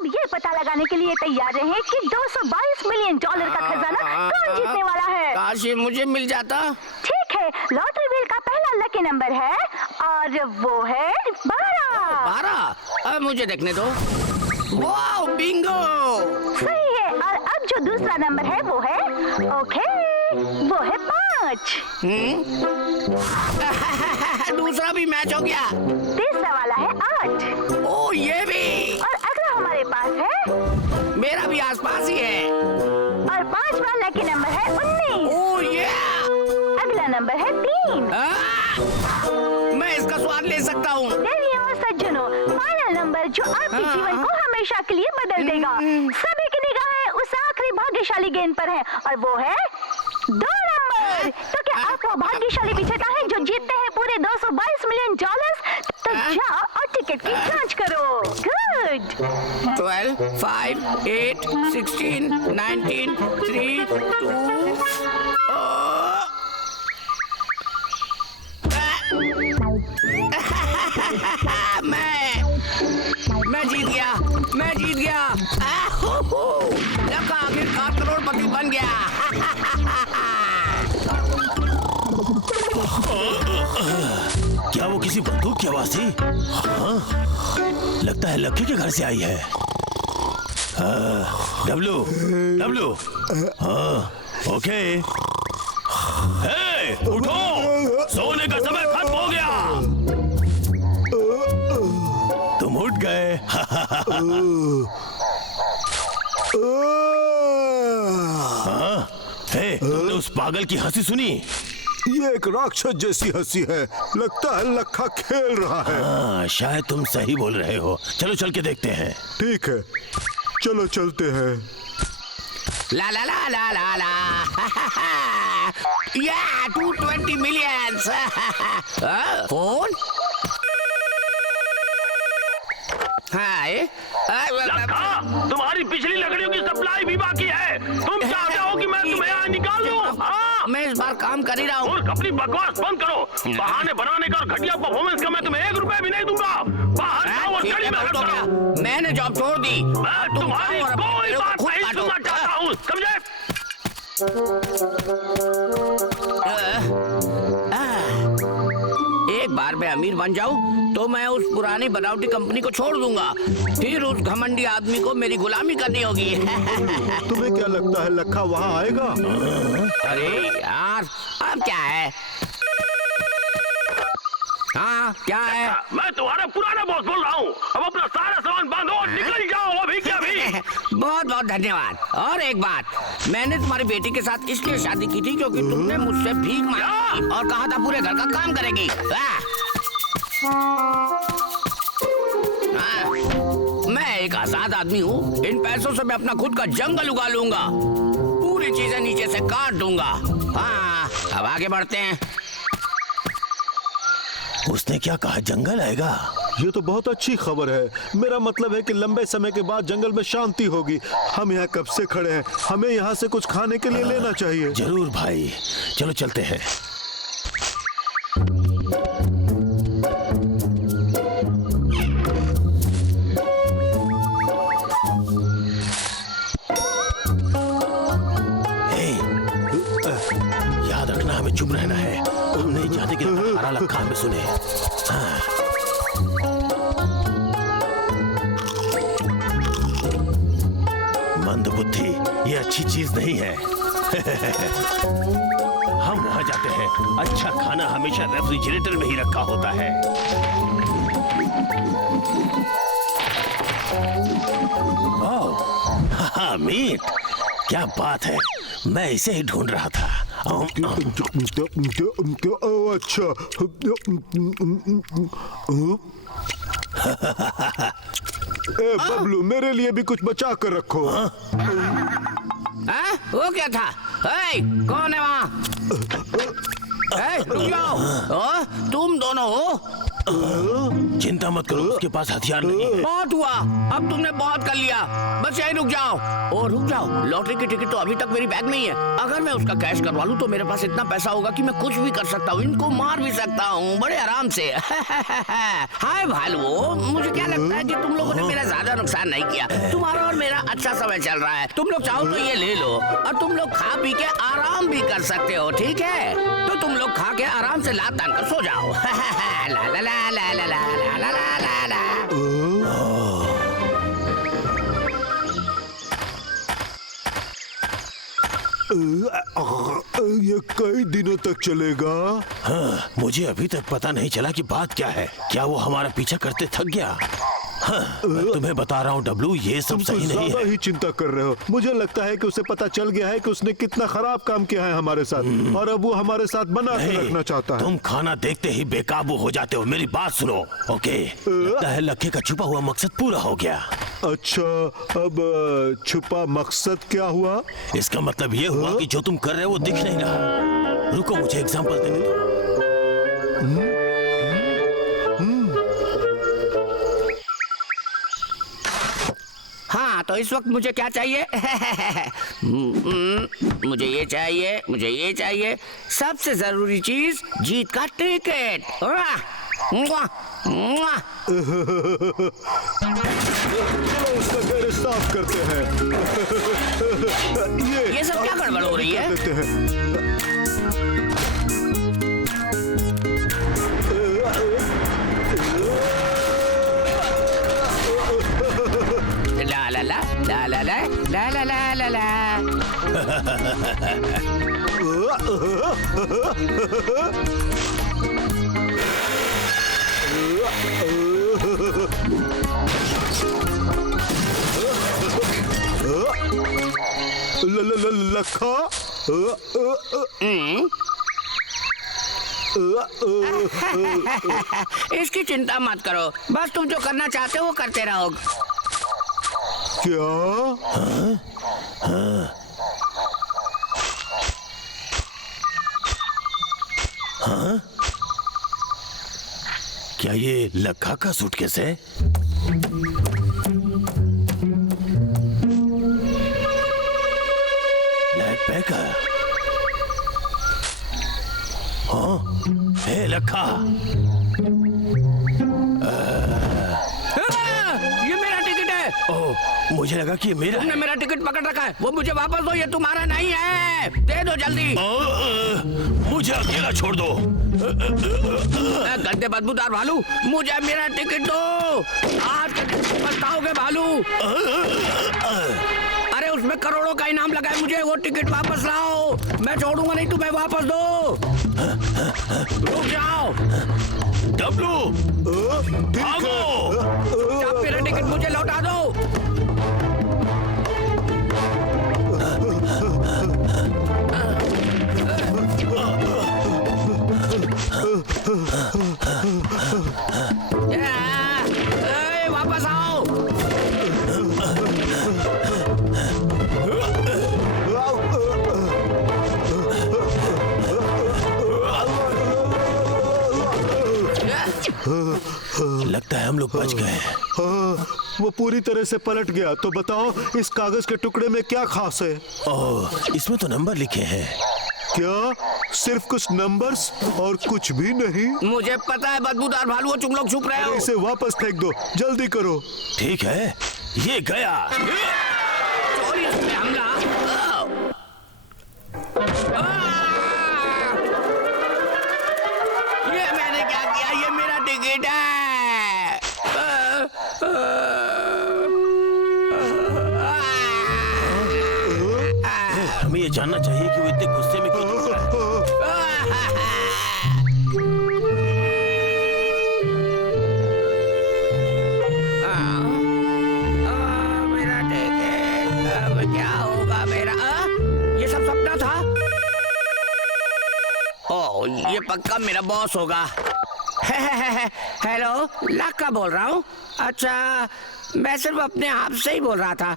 अब ये पता लगाने के लिए तैयार रहें कि $222 मिलियन का खजाना कौन जीतने वाला है। काश ये मुझे मिल जाता। ठीक है, लॉटरी व्हील का पहला लकी नंबर है और वो है 12। 12? अब मुझे देखने दो। Wow, Bingo! सही है। और अब जो दूसरा नंबर है वो है वो है 5। दूसरा भी मैच हो गया। तीसरा वाला है 8। ओ, ये भी। और अगला हमारे पास है, मेरा भी आसपास ही है। और 5वां लकी नंबर है 19। ओ ये! अगला नंबर है 3। मैं इसका स्वाद ले सकता हूँ। देवियों और सज्जनों, फाइनल नंबर जो आपके जीवन को हमेशा के लिए बदल देगा। सभी की निगाहें उस आखिरी भाग्यशाली गेंद पर है और वो है 2 नंबर। तो क्या आप वो भाग्यशाली विजेता हैं जो जीतते हैं पूरे $222 मिलियन? तो जाओ और टिकट की जांच करो। गुड। 12, 5, 8, 16, 19, 3, 2। मैं जीत गया। मैं जीत गया। लका आखिरकार करोड़पति बन गया। क्या वो किसी बंदूक की आवाज थी? हाँ? लगता है लक्की के घर से आई है। W, W. हाँ, ओके। हे, उठो, सोने का समय खत्म हो गया। तुम उठ गए। हाँ? हे, तुमने उस पागल की हंसी सुनी? ये एक राक्षस जैसी हंसी है। लगता है लखा खेल रहा है। हाँ, शायद तुम सही बोल रहे हो। चलो चल के देखते हैं। ठीक है, चलो चलते हैं। ला ला ला ला ला ला। या 220 मिलियन। फोन? हाय। तुम्हारी पिछली लकड़ियों की सप्लाई भी बाकी है। तुम चाहते हो कि मैं तुम्हें यहाँ निकाल दूँ? हाँ? मैं इस बार काम कर ही रहा हूँ। और अपनी बकवास बंद करो। बहाने बनाने का और घटिया परफॉर्मेंस का मैं तुम्हें 1 रुपया भी नहीं दूंगा। बाहर जाओ और कड़ी मेहनत करो। मैंने जॉब छोड़ दी। मैं तुम्हारी कोई बात नहीं सुनना चाहता हूँ, समझे? एक बार मैं अमीर बन जाऊं तो मैं उस पुरानी बनावटी कंपनी को छोड़ दूंगा। फिर उस घमंडी आदमी को मेरी गुलामी करनी होगी। तुम्हें क्या लगता है लखा वहाँ आएगा? अरे यार, अब क्या है? हाँ, क्या है? मैं तुम्हारा पुराना बॉस बोल रहा हूँ। अब अपना सारा सामान बांधो और निकल जाओ अभी के अभी। बहुत बहुत धन्यवाद। और एक बात, मैंने तुम्हारी बेटी के साथ इसलिए शादी की थी क्योंकि तुमने मुझसे भीख मांगी और कहा था पूरे घर का काम करेगी। मैं एक आजाद आदमी हूँ। इन पैसों से मैं अपना खुद का जंगल उगा लूंगा। पूरी चीजें नीचे से काट दूंगा। हाँ, अब आगे बढ़ते हैं। उसने क्या कहा, जंगल आएगा? ये तो बहुत अच्छी खबर है। मेरा मतलब है कि लंबे समय के बाद जंगल में शांति होगी। हम यहाँ कब से खड़े हैं, हमें यहाँ से कुछ खाने के लिए लेना चाहिए। जरूर भाई, चलो चलते हैं। याद रखना, हमें चुप रहना है। हम नहीं चाहते कि हमारा लखा हमें सुने। हाँ। मंदबुद्धि, ये अच्छी चीज नहीं है। हम वहां जाते हैं। अच्छा खाना हमेशा रेफ्रिजरेटर में ही रखा होता है। ओह, हाँ, मीट, क्या बात है। मैं इसे ही ढूंढ रहा था। अच्छा। ए बबलू, मेरे लिए भी कुछ बचा कर रखो। वो क्या था? कौन है वहाँ? रुक जाओ। तुम दोनों हो? चिंता मत करो, उसके पास हथियार नहीं है। बहुत हुआ, अब तुमने बहुत कर लिया, बस यहीं रुक जाओ। और रुक जाओ, लॉटरी की टिकट तो अभी तक मेरी बैग में ही है। अगर मैं उसका कैश करवा लूं तो मेरे पास इतना पैसा होगा कि मैं कुछ भी कर सकता हूँ, इनको मार भी सकता हूँ बड़े आराम से। हाय भालुओं, मुझे क्या लगता है कि तुम लोगों ने मेरा ज्यादा नुकसान नहीं किया। तुम्हारा और मेरा अच्छा समय चल रहा है। तुम लोग चाहो तो ये ले लो और तुम लोग खा पी के आराम भी कर सकते हो, ठीक है? तो तुम लोग खा के आराम से लात तान कर सो जाओ। ला ला ला ला ला ला ला ला ला ला। ये कई दिनों तक चलेगा। हाँ, मुझे अभी तक पता नहीं चला कि बात क्या है। क्या वो हमारा पीछा करते थक गया? हाँ, मैं तुम्हें बता रहा हूँ डब्लू, ये सब सही नहीं ज्यादा है। ही चिंता कर रहे हो। मुझे लगता है कि उसे पता चल गया है कि उसने कितना खराब काम किया है हमारे साथ, और अब वो हमारे साथ बना के नहीं, रखना चाहता है। तुम खाना देखते ही बेकाबू हो जाते हो। मेरी बात सुनो, ओके? लगता है लक्ष्य का छुपा हुआ मकसद पूरा हो गया। अच्छा, अब छुपा मकसद क्या हुआ? इसका मतलब ये हुआ कि जो तुम कर रहे हो वो दिख नहीं रहा। रुको, मुझे एग्जांपल देने दो। हाँ, तो इस वक्त मुझे क्या चाहिए? मुझे ये चाहिए, मुझे ये चाहिए। सबसे जरूरी चीज जीत का टिकट। मुआ, मुआ। चलो उसका गैरेज साफ करते हैं। ये सब क्या गड़बड़ हो रही है? देते हैं। ला ला ला ला ला ला ला ला ला ला ला। लखा। इसकी चिंता मत करो, बस तुम जो करना चाहते हो वो करते रहो। क्या? क्या ये लखा का सूटकेस है? ब्लैक पैकर। हाँ, हे लखा। ये मेरा टिकट है। ओह, मुझे लगा कि ये मेरा तुमने है। मेरा टिकट पकड़ रखा है, वो मुझे वापस दो। ये तुम्हारा नहीं है, दे दो जल्दी। मुझे अकेला छोड़ दो। गंदे बदबूदार भालू, मुझे मेरा टिकट दो। आज पछताओगे भालू। अरे उसमें करोड़ों का इनाम लगा है, मुझे वो टिकट वापस लाओ। मैं छोड़ूंगा नहीं, तुम्हें वापस दो। रुक जाओ डब्लू, ठीक भागो। है। आप मेरा टिकट मुझे लौटा दो। वापस आओ। लगता है हम लोग बच गए। हाँ, वो पूरी तरह से पलट गया। तो बताओ इस कागज के टुकड़े में क्या खास है? ओह, इसमें तो नंबर लिखे हैं। क्या सिर्फ कुछ नंबर्स और कुछ भी नहीं? मुझे पता है बदबूदार भालू, तुम लोग छुप रहे हो। इसे वापस फेंक दो, जल्दी करो। ठीक है, ये गया। चोरी पे हमला। ये मैंने क्या किया? ये मेरा टिकट है। हमें ये जानना चाहिए कि वो इतने गुस्से में क्यों चल रहा है। मेरा टिकट, अब क्या होगा मेरा? ये सब सपना था। ओह, ये पक्का मेरा बॉस होगा। हेलो, लाका बोल रहा हूँ। अच्छा, मैं सिर्फ अपने आप से ही बोल रहा था।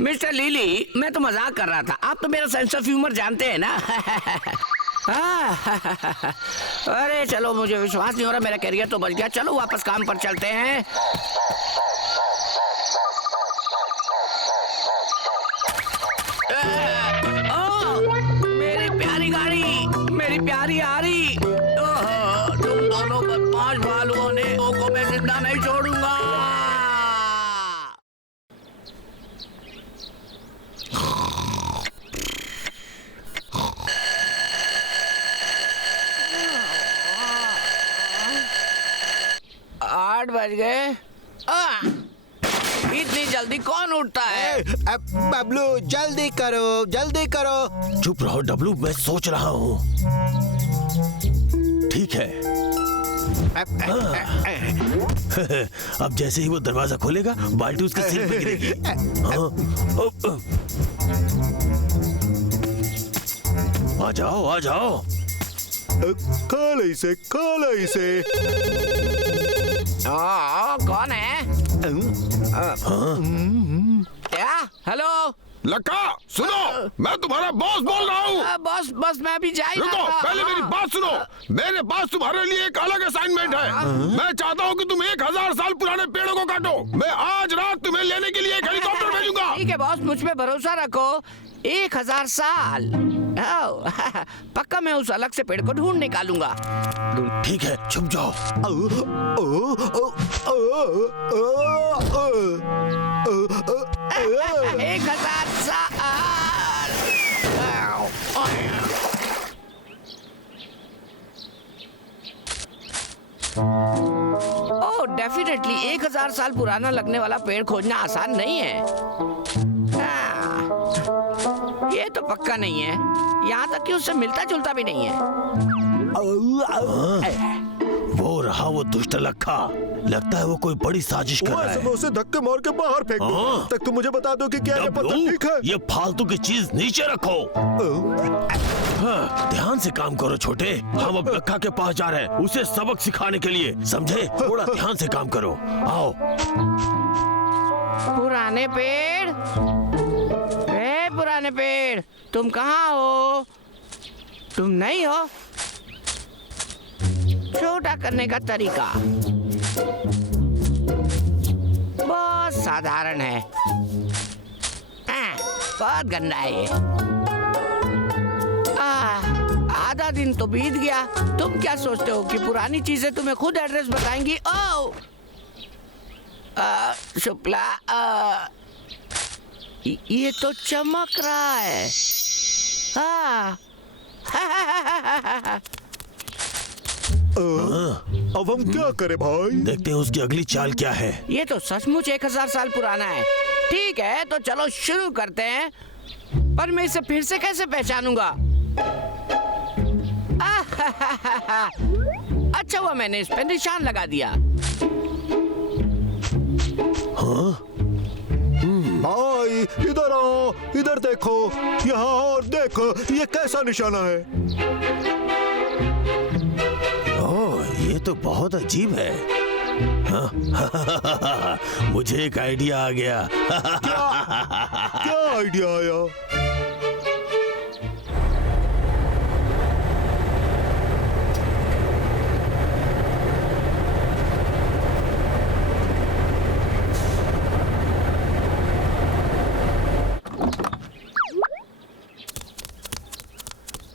मिस्टर लिली, मैं तो मजाक कर रहा था। आप तो मेरा सेंस ऑफ ह्यूमर जानते हैं ना। अरे चलो, मुझे विश्वास नहीं हो रहा, मेरा करियर तो बच गया। चलो वापस काम पर चलते हैं। मेरी प्यारी गाड़ी, मेरी प्यारी आरी। तुम दोनों बदमाश भालुओं ने को मैं जिंदा नहीं छोड़ूंगा। आठ बज गए। इतनी जल्दी कौन उठता है? बबलू जल्दी करो, जल्दी करो। चुप रहो डब्लू, मैं सोच रहा हूँ। ठीक है। अब जैसे ही वो दरवाजा खोलेगा, बाल्टी उसके सिर पे गिरेगी। आ जाओ, आ जाओ। खा इसे, खा इसे। कौन है? क्या? हेलो लक्का, सुनो, मैं तुम्हारा बॉस बोल रहा हूँ। बॉस मैं भी जा ही रुको, रहा था। पहले मेरी बात सुनो। मेरे पास तुम्हारे लिए एक अलग असाइनमेंट है। मैं चाहता हूँ कि तुम 1000 साल पुराने पेड़ों को काटो। मैं आज रात तुम्हें लेने के लिए एक हेलीकॉप्टर भेजूंगा। ठीक है बॉस, मुझ पे भरोसा रखो। 1000 साल। पक्का मैं उस अलग से पेड़ को ढूंढ निकालूंगा। ठीक है, छुप जाओ। 1000 साल। ओह डेफिनेटली 1000 साल पुराना लगने वाला पेड़ खोजना आसान नहीं है। ये तो पक्का नहीं है, यहाँ तक कि उससे मिलता जुलता भी नहीं है। वो रहा वो दुष्ट लक्का। लगता है वो कोई बड़ी साजिश कर रहा है। मैं उसे धक्के मार के बाहर फेंक दूं। तक तुम मुझे बता दो कि क्या ये पत्थर ठीक है? ये फालतू की चीज नीचे रखो। हाँ, ध्यान से काम करो छोटे। हम अब लक्का के पास जा रहे हैं, उसे सबक सिखाने के लिए, समझे? थोड़ा ध्यान से काम करो। आओ। पुराने पेड़, पुराने पेड़, तुम कहाँ हो? तुम नहीं हो? छोटा करने का तरीका बहुत साधारण है। बहुत गंदा है ये। आधा दिन तो बीत गया। तुम क्या सोचते हो कि पुरानी चीजें तुम्हें खुद एड्रेस बताएंगी? ओह शुक्ला, ये तो चमक रहा है। हाँ। अब हम क्या करें भाई? देखते हैं उसकी अगली चाल क्या है। ये तो सचमुच 1000 साल पुराना है। ठीक है, तो चलो शुरू करते हैं। पर मैं इसे फिर से कैसे पहचानूंगा? अच्छा हुआ मैंने इस पे निशान लगा दिया। हाँ? भाई इधर आओ, इधर देखो, यहाँ और देखो, ये कैसा निशाना है? ओह, ये तो बहुत अजीब है। हाँ? मुझे एक आइडिया आ गया। क्या आइडिया आया?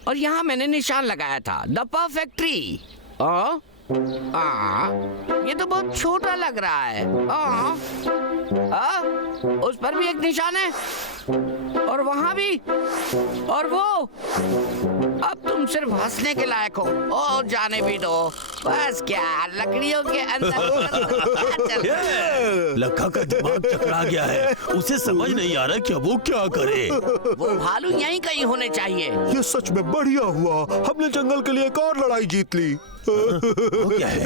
और यहाँ मैंने निशान लगाया था, द परफेक्ट ट्री। ये तो बहुत छोटा लग रहा है। उस पर भी एक निशान है, और वहां भी, और वो। अब तुम सिर्फ हंसने के लायक हो। ओ जाने भी दो। बस क्या, लकड़ियों के अंदर। लक्का का दिमाग चकरा गया है, उसे समझ नहीं आ रहा कि अब वो क्या करे। वो भालू यहीं कहीं होने चाहिए। ये सच में बढ़िया हुआ, हमने जंगल के लिए एक और लड़ाई जीत ली। वो क्या है?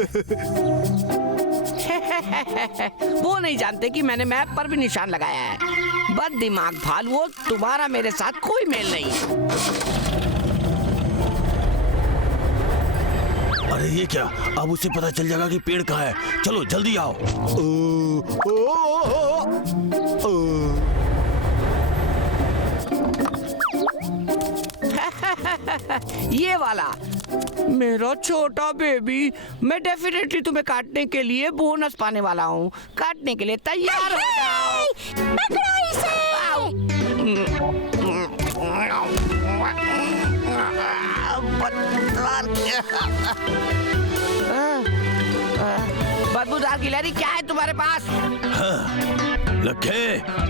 वो नहीं जानते कि मैंने मैप पर भी निशान लगाया है। बद दिमाग भालुओं, तुम्हारा मेरे साथ कोई मेल नहीं। अरे ये क्या? अब उसे पता चल जाएगा कि पेड़ कहाँ है। चलो जल्दी आओ। ये वाला मेरा छोटा बेबी। मैं डेफिनेटली तुम्हें काटने के लिए बोनस पाने वाला हूँ। काटने के लिए तैयार हो जाओ। पकड़ो इसे। बदबूदार गिलहरी क्या है तुम्हारे पास? लखे,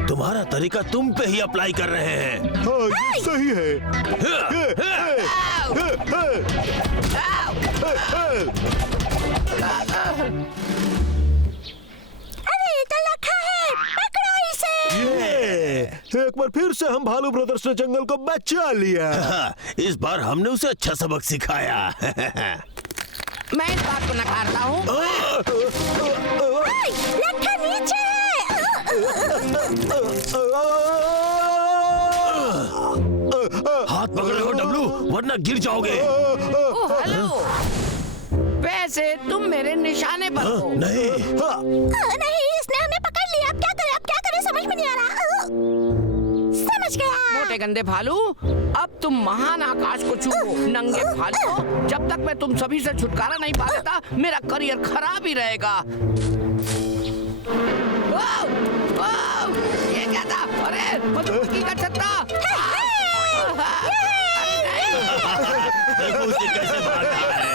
तुम्हारा तरीका तुम पे ही अप्लाई कर रहे हैं। हाँ, ये सही है। अरे ये तो लखा है, पकड़ो इसे। ये एक बार फिर से हम भालू ब्रदर्स ने जंगल को बचा लिया। हाँ, इस बार हमने उसे अच्छा सबक सिखाया। मैं इस बात को नकारता हूँ। लखा नीचे। हाथ पकड़े हो डब्लू, वरना गिर जाओगे। ओह, हेलो। वैसे तुम मेरे निशाने पर हो। नहीं, नहीं, इसने हमें पकड़ लिया। अब क्या करें? अब क्या करें? समझ में नहीं आ रहा। समझ गया। मोटे गंदे भालू, अब तुम महान आकाश को छूओ। नंगे भालू, जब तक मैं तुम सभी से छुटकारा नहीं पा लेता, मेरा करियर खराब ही रहेगा। वाव, वाव, ये क्या था? अरे मधुमक्खी का छत्ता। देखो उसे कैसे भाग रहा है।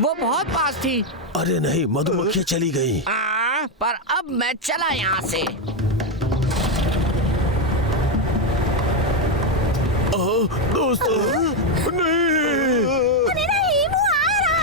वो बहुत पास थी। अरे नहीं, मधुमक्खियाँ चली गई। पर अब मैं चला यहाँ से। दोस्तों, नहीं। नहीं, वो आ रहा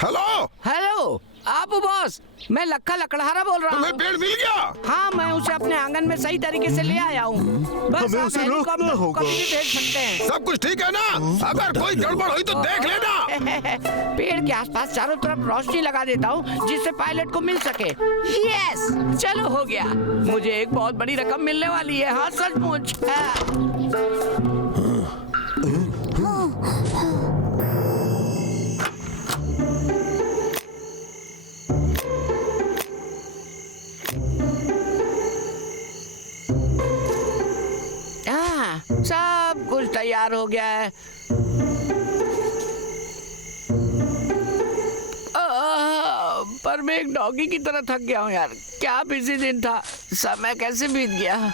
हेलो, हेलो, आप बॉस। मैं लक्का लकड़हारा बोल रहा तुम्हें हूँ। पेड़ मिल गया? हाँ, मैं उसे अपने आंगन में सही तरीके से ले आया हूँ। बस हमें आप उसे हेलीकॉप्टर रोकना को होगा। कभी भी भेज सकते हैं। सब कुछ ठीक है ना? अगर कोई गड़बड़ हुई तो देख लेना। पेड़ के आसपास चारों तरफ रोशनी लगा देता हूँ, जिससे पायलट को मिल सके। यस, चलो हो गया। मुझे एक बहुत बड़ी रकम मिलने वाली है। हाँ, सचमुच। सब कुछ तैयार हो गया है। पर मैं एक डॉगी की तरह थक गया हूँ यार। क्या बिजी दिन था, समय कैसे बीत गया।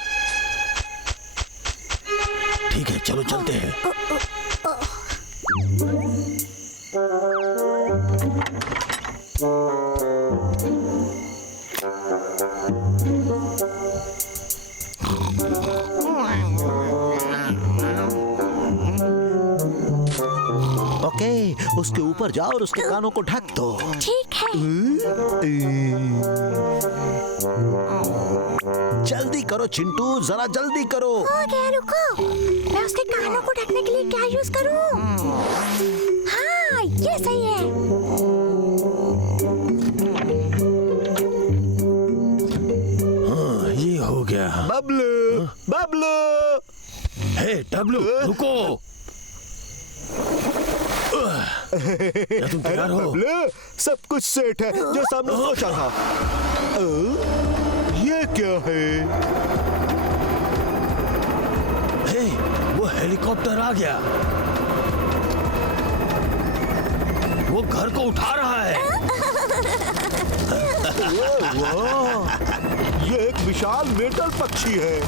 ठीक है, चलो चलते हैं। ओके, उसके ऊपर जाओ और उसके कानों को ढक दो। ठीक है। जल्दी करो चिंटू, जरा जल्दी करो। हो गया, रुको। मैं उसके कानों को ढकने के लिए क्या यूज करूं? हाँ, ये सही है। हाँ, ये हो गया। बबलू, बबलू। हे डब्लू, रुको। क्या तुम तैयार हो? बबलू, सब कुछ सेट है जो सामने सोचा था। ये क्या है? हे, वो हेलीकॉप्टर आ गया। वो घर को उठा रहा है। वाह, ये एक विशाल मेटल पक्षी है।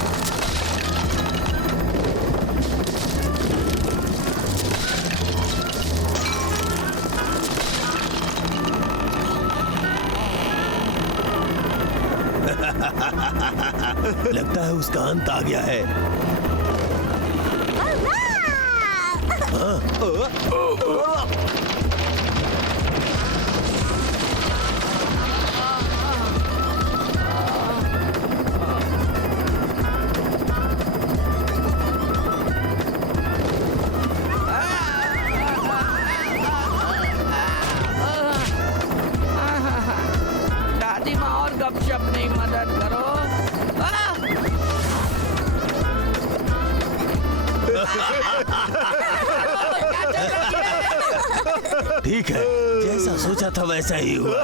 लगता है उसका अंत आ गया है। ठीक है, जैसा सोचा था वैसा ही हुआ।